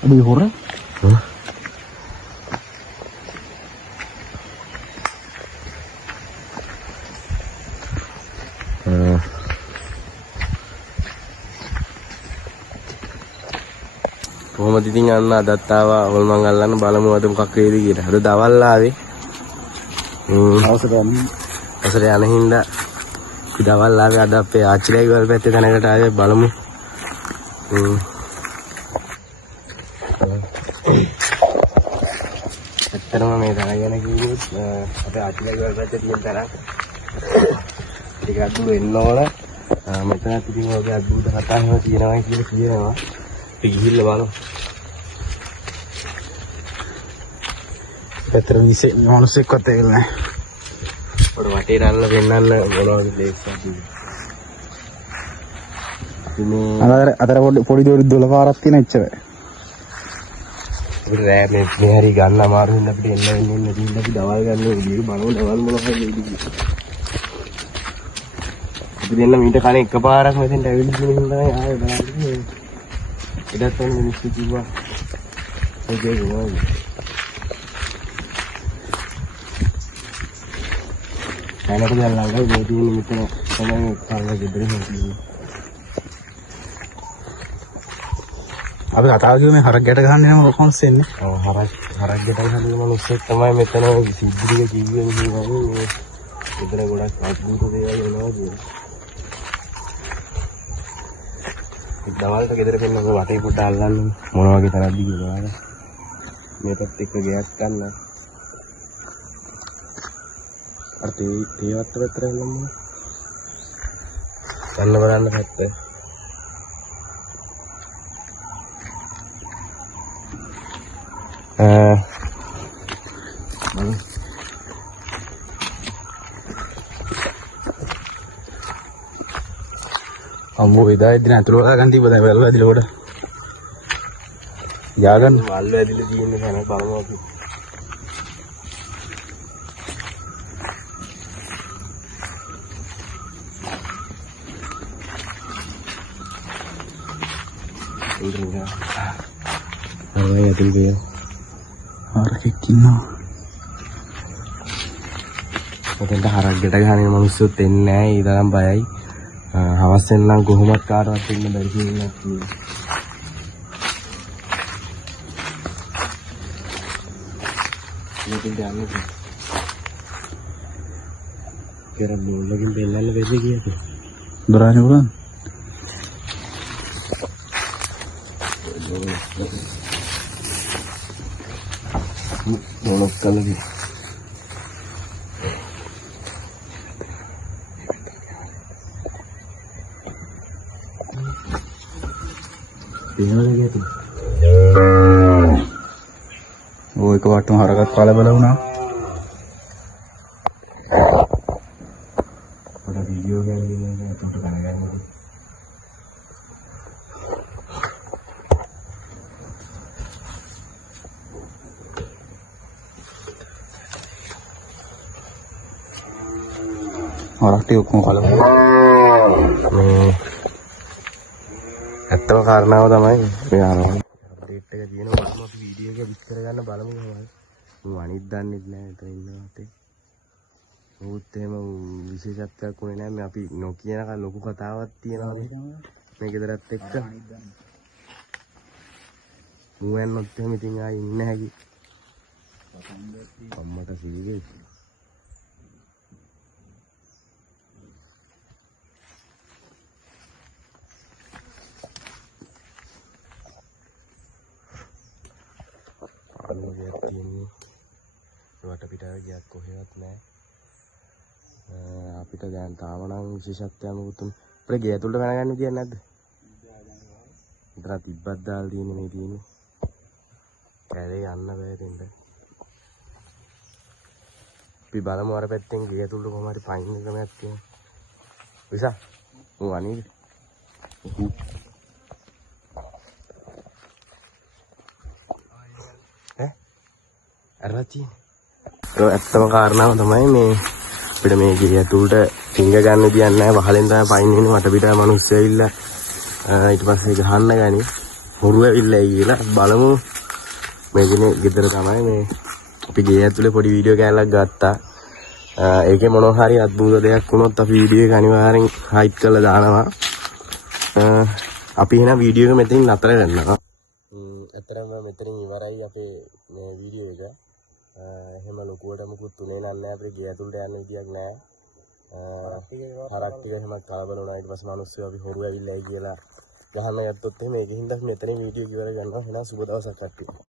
Aduh, hore. කොහොමද ඉතින් අන්න අදත් ආවා හොල්මන් අල්ලන්න බලමු අද මොකක් වේද කියලා. අද දවල් ආවේ. අවසර යන හින්දා අපි දවල් ආවේ අද අපේ ආච්චිලා ගෙවල් පැත්තේ තැනකට ආවේ බලමු. ඇත්තටම මේ තැන ගැන කිව්වොත් අපේ ආච්චිලා ගෙවල් පැත්තේ තියෙන තැන ටිකක් දුර එන්න ඕන. මෙතනත් ඉතින් ඔයගේ අද්භූත කතා එහෙම තියෙනවා කියලා කියනවා. අපි ගිහිල්ලා බලමු. Better විශේෂ මිනිස්සෙක්වත් ඇවිල්ලා නැහැ. පොඩ වටේ රල්ල වෙන්නන්න මොනවද ප්ලේස් එකක් තියෙන්නේ. අතර පොඩි දොළ පාරක් තියෙන එච්චරයි. අපිට රෑ මේ හරි ගන්න අමාරු වෙන අපිට එන්න වෙන්නේ නැති ඉන්න අපි දවල් ගන්න ඕනේ. බලමු දවල් මොනවද වෙයිද කියලා. අපි දෙන්න මීට කලින් එකපාරක් මෙතෙන්ට ඇවිල්ලා ඉන්න හින්දා ආයෙ බලන්න. ඉඩත් වෙන මිනිස්සු කිව්වා. ඒකේ ගෝයි. කනට දැන් ළඟයි මේ තියෙන මෙතන තමයි කාලේ ගෙදර හිටියේ. අපි කතාව කිව්වේ මේ හරක් ගැට ගහන්නේ නම කොහොමද වෙන්නේ? ඔව් හරක් ගැට ගහන මිනිස්සෙක් තමයි මෙතන සිද්ධිය කිව්වේ මේ ගෙදර ගොඩක් අද්භූත දේවල් වෙනවා කියලා. දවල්ට ගෙදර පෙන්නන වටේ පුට අල්ලන්න මොන වගේ තරක්ද කියලා නේද? මේකත් එක්ක ගයක් ගන්න. අර තේ වත්ත පැත්තට යන්න බලන්න පැත්ත. අම්මෝ එදා ඉදින් අතුරු වල ගන්න තිබ්බ දැන් වැල්ල ඇදිලා කොට. යාගන්න මල්ල ඇදිලා තියෙන තැන බලමු අපි. අරයි ඇතුල් ගියා. හරකෙක් ඉන්නවා. ඔතෙන්ට හරක් ගැට ගහන මිනිස්සුත් එන්නේ නැහැ. ඒ තරම් බයයි. හවස් වෙනනම් කොහොමත් කාටවත් ඉන්න බැරි කියලා කියනවා. මේකෙන් යන්නේ. කෙර බෝලකින් බෙල්ලන්න වෙන්නේ කීයද? දරාජ උරන්. මොනක් කලද? ඔය එක වටම හරකත් කලබල වුණා. පොඩ වීඩියෝ ගෑම් දෙන්න එතකොට කනගන්නේ. හරක් ටික ඔක්කොම කලබල. මේ ඇත්තම කාරණාව තමයි මේ අප්ඩේට් එක තියෙනවා. මම අපි වීඩියෝ එක විස්තර ගන්න බලමු කොහොමද. මම අනිත් දන්නෙත් නෑ එතන ඉන්නවාට. මොහොත් එහෙම විශේෂත්වයක් උනේ නෑ. මේ අපි නොකියන ලොකු කතාවක් තියෙනවා මේ ගෙදරත් එක්ක. මුවෙන්නොත් එහෙම ඉතින් ආයෙ ඉන්න හැකි. අම්මට සීගේ. වට පිටාව ගියක් කොහෙවත් නැහැ. අපිට දැන් තාම නම් විශේෂත්වයක් මොකුත් අපේ ගේ ඇතුළට වෙනගන්න කියන්නේ නැද්ද? ඉතලා තිබ්බත් දාලා තියෙන්නේ මේ තියෙන්නේ. කැලේ යන්න බෑ දෙන්න. අපි බලමු අර පැත්තෙන් ගේ ඇතුළට කොහොම හරි පයින් ක්‍රමයක් තියෙනවා. විසා මම අනීද? අරචි ඇත්තම කාරණාව තමයි මේ අපිට මේ ගේ ඇතුළට ෆිංගර් ගන්න දෙයක් නැහැ. වහලෙන් තමයි පයින් ඉන්නේ. මට පිටා මිනිස්සු ඇවිල්ලා ඊට පස්සේ ගහන්න ගනි. හොරු ඇවිල්ලා කියලා බලමු. මේ දිනේ ගෙදර තමයි මේ අපි ගේ ඇතුලේ පොඩි වීඩියෝ කෑල්ලක් ගත්තා. ඒකේ මොනවා හරි අద్భుත දෙයක් වුණොත් අපි වීඩියෝ එක අනිවාර්යෙන් හයිඩ් කරලා දානවා. අපි එහෙනම් වීඩියෝ එක මෙතනින් නතර කරනවා. ඇත්තටම මෙතනින් ඉවරයි අපේ මේ වීඩියෝ එක. එහෙම ලොකුවට මොකුත් තුනේ නැහැ අපේ ගේ ඇතුළට යන්න විදියක් නැහැ. හරක් ටික එහෙම කලබල වුණා. ඊට පස්සේ මිනිස්සු අපි හොරු ඇවිල්ලායි කියලා ගහන්න ගත්තොත් එහෙම ඒකින්ද මෙතනින් වීඩියෝ ඉවර කරනවා. එහෙනම් සුබ දවසක් කට්ටිය.